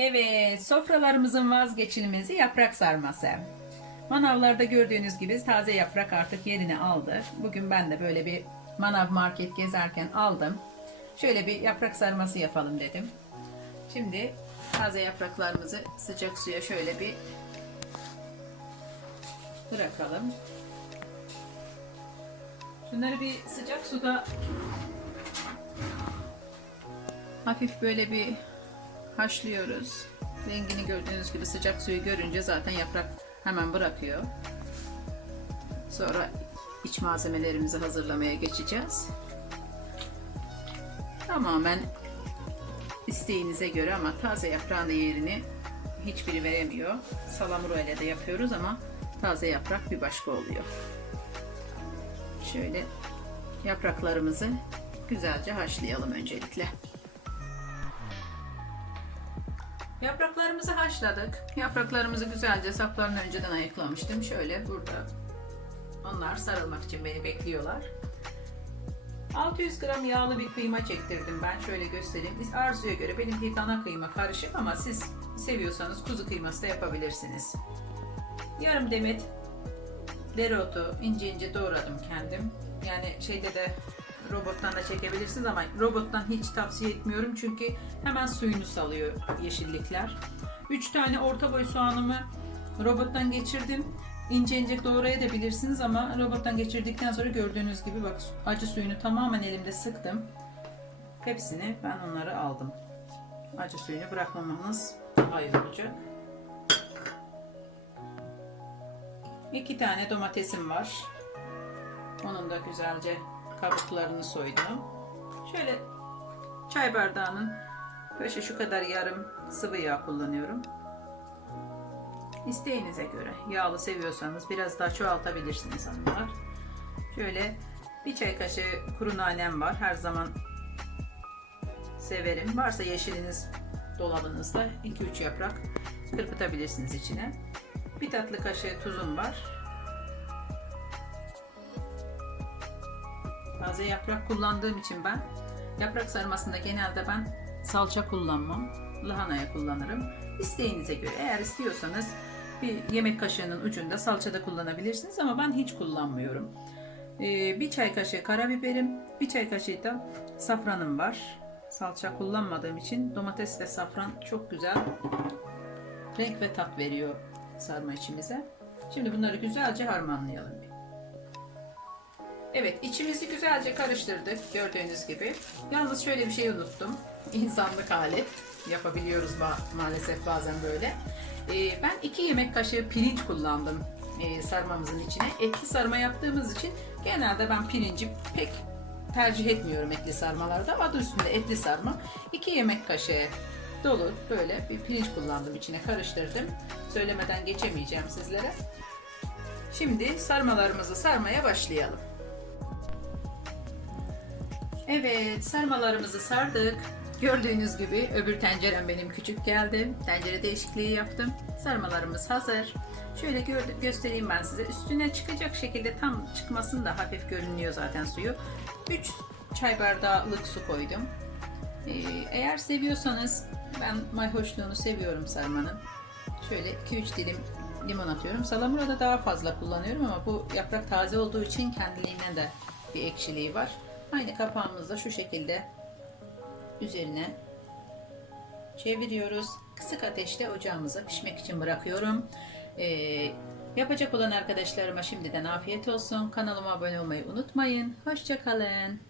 Evet, sofralarımızın vazgeçilmezi yaprak sarması. Manavlarda gördüğünüz gibi taze yaprak artık yerini aldı. Bugün ben de böyle bir manav market gezerken aldım. Şöyle bir yaprak sarması yapalım dedim. Şimdi taze yapraklarımızı sıcak suya şöyle bir bırakalım. Şunları bir sıcak suda hafif böyle bir haşlıyoruz. Rengini gördüğünüz gibi sıcak suyu görünce zaten yaprak hemen bırakıyor. Sonra iç malzemelerimizi hazırlamaya geçeceğiz. Tamamen isteğinize göre ama taze yaprağın da yerini hiçbiri veremiyor. Salamura ile de yapıyoruz ama taze yaprak bir başka oluyor. Şöyle yapraklarımızı güzelce haşlayalım öncelikle. Yapraklarımızı haşladık. Yapraklarımızı güzelce saplarını önceden ayıklamıştım. Şöyle burada onlar sarılmak için beni bekliyorlar. 600 gram yağlı bir kıyma çektirdim ben. Şöyle göstereyim. Biz arzuya göre benimki dana kıyma karışık ama siz seviyorsanız kuzu kıyması da yapabilirsiniz. Yarım demet dereotu ince ince doğradım kendim. Yani şeyde de robottan çekebilirsiniz ama robottan hiç tavsiye etmiyorum çünkü hemen suyunu salıyor yeşillikler. 3 tane orta boy soğanımı robottan geçirdim. İnce ince doğrayabilirsiniz ama robottan geçirdikten sonra gördüğünüz gibi bak acı suyunu tamamen elimde sıktım. Hepsini ben onları aldım. Acı suyunu bırakmamanız daha olacak. İki tane domatesim var. Onun da güzelce kabuklarını soydum. Şöyle çay bardağının başı şu kadar yarım sıvı yağ kullanıyorum. İsteğinize göre yağlı seviyorsanız biraz daha çoğaltabilirsiniz hanımlar. Şöyle bir çay kaşığı kuru nanem var. Her zaman severim. Varsa yeşiliniz dolabınızda 2-3 yaprak kırpıtabilirsiniz içine. Bir tatlı kaşığı tuzum var. Taze yaprak kullandığım için ben yaprak sarmasında genelde ben salça kullanmam. Lahanaya kullanırım. İsteğinize göre eğer istiyorsanız bir yemek kaşığının ucunda salça da kullanabilirsiniz ama ben hiç kullanmıyorum. Ee, bir çay kaşığı karabiberim, bir çay kaşığı da safranım var. Salça kullanmadığım için domates ve safran çok güzel renk ve tat veriyor sarma içimize. Şimdi bunları güzelce harmanlayalım. Evet içimizi güzelce karıştırdık gördüğünüz gibi. Yalnız şöyle bir şey unuttum. İnsanlık hali. Yapabiliyoruz ma- maalesef bazen böyle. Ee, ben 2 yemek kaşığı pirinç kullandım e, sarmamızın içine. Etli sarma yaptığımız için genelde ben pirinci pek tercih etmiyorum etli sarmalarda. Adı üstünde etli sarma. 2 yemek kaşığı dolu böyle bir pirinç kullandım içine karıştırdım. Söylemeden geçemeyeceğim sizlere. Şimdi sarmalarımızı sarmaya başlayalım. Evet sarmalarımızı sardık. Gördüğünüz gibi öbür tencerem benim küçük geldi. Tencere değişikliği yaptım. Sarmalarımız hazır. Şöyle gö- göstereyim ben size. Üstüne çıkacak şekilde tam çıkmasın da hafif görünüyor zaten suyu. 3 çay bardağılık su koydum. Ee, eğer seviyorsanız ben mayhoşluğunu seviyorum sarmanın. Şöyle 2-3 dilim limon atıyorum. Salamura'da daha fazla kullanıyorum ama bu yaprak taze olduğu için kendiliğinden de bir ekşiliği var. Aynı kapağımızda şu şekilde üzerine çeviriyoruz. Kısık ateşte ocağımıza pişmek için bırakıyorum. Ee, yapacak olan arkadaşlarıma şimdiden afiyet olsun. Kanalıma abone olmayı unutmayın. Hoşçakalın.